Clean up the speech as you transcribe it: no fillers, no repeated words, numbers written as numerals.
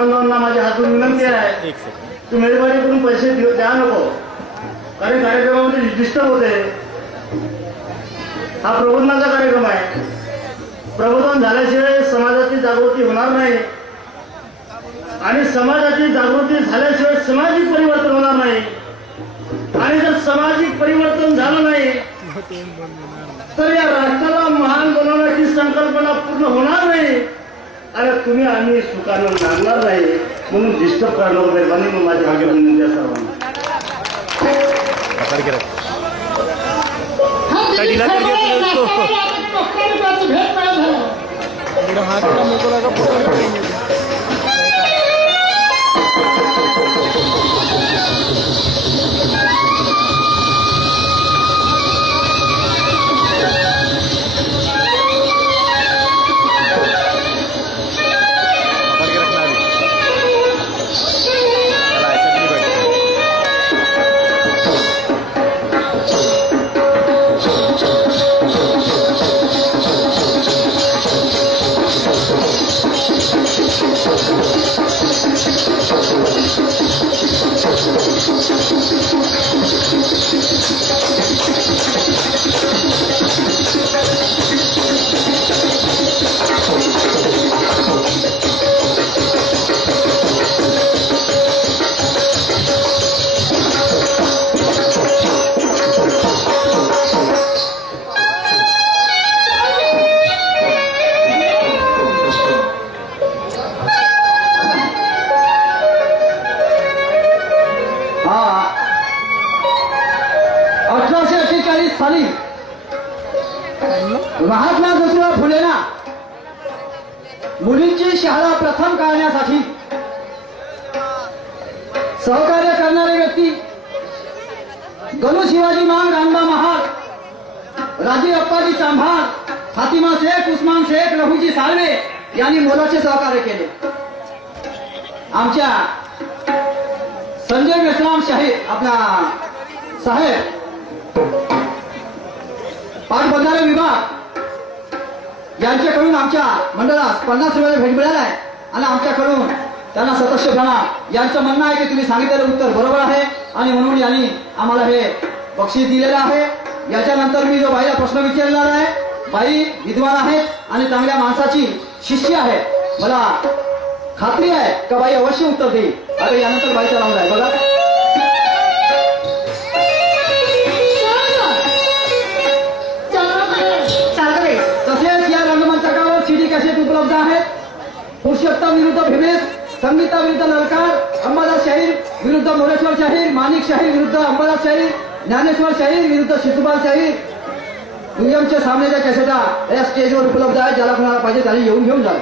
बांधवांना माझ्या हातून विनंती आहे की मेहरबानी करून पैसे द्या नको, कारण कार्यक्रमामध्ये डिस्टर्ब होते. हा प्रबोधनाचा कार्यक्रम आहे. प्रबोधन झाल्याशिवाय समाजाची जागृती होणार नाही आणि समाजाची जागृती झाल्याशिवाय सामाजिक परिवर्तन होणार नाही. आणि जर सामाजिक परिवर्तन झालं नाही तर या राष्ट्राला महान बनवण्याची संकल्पना पूर्ण होणार नाही आणि तुम्ही आम्ही सुखानं नांदणार नाही. म्हणून डिस्टर्ब करणं मेहरबानी माझ्या मागे विनंती आहे सर्वांना. महात्मा ज्योतिबा फुलेंना मुलींची शाळा प्रथम काढण्यासाठी सहकार्य करणारे व्यक्ती गणू शिवाजी मान, रामबा महाल, राजीव अप्पाजी चांभार, फातिमा शेख, उस्मान शेख, रघुजी साळवे यांनी मोलाचे सहकार्य केले. आमच्या संजय मेश्राम आपला साहेब पाटबंधारे विभाग यांच्याकडून आमच्या मंडळास 50 रुपये भेट मिळाला आहे आणि आमच्याकडून त्यांना सदस्य प्रणाम. यांचं म्हणणं आहे की तुम्ही सांगितलेलं उत्तर बरोबर आहे आणि म्हणून यांनी आम्हाला हे बक्षीस दिलेलं आहे. याच्यानंतर मी जो बाईला प्रश्न विचारणार आहे, बाई विद्वान आहेत आणि चांगल्या माणसाची शिष्य आहे. मला खात्री आहे का बाई अवश्य उत्तर देईल. आता यानंतर बाईचा राऊंड आहे बघा. उपलब्ध आहेत. पुरुषोत्तम विरुद्ध भीमेश, संगीता विरुद्ध ललकार, अंबादास शाहीर विरुद्ध मोरेश्वर शाहीर, माणिक शाहीर विरुद्ध अंबादास शाहीर, ज्ञानेश्वर शाहीर विरुद्ध शिशुपाल शाहीर. दुय्यमच्या सामन्याच्या कॅसेटा या स्टेजवर उपलब्ध आहेत. ज्याला कोणाला पाहिजे त्याने येऊन घेऊन जावे.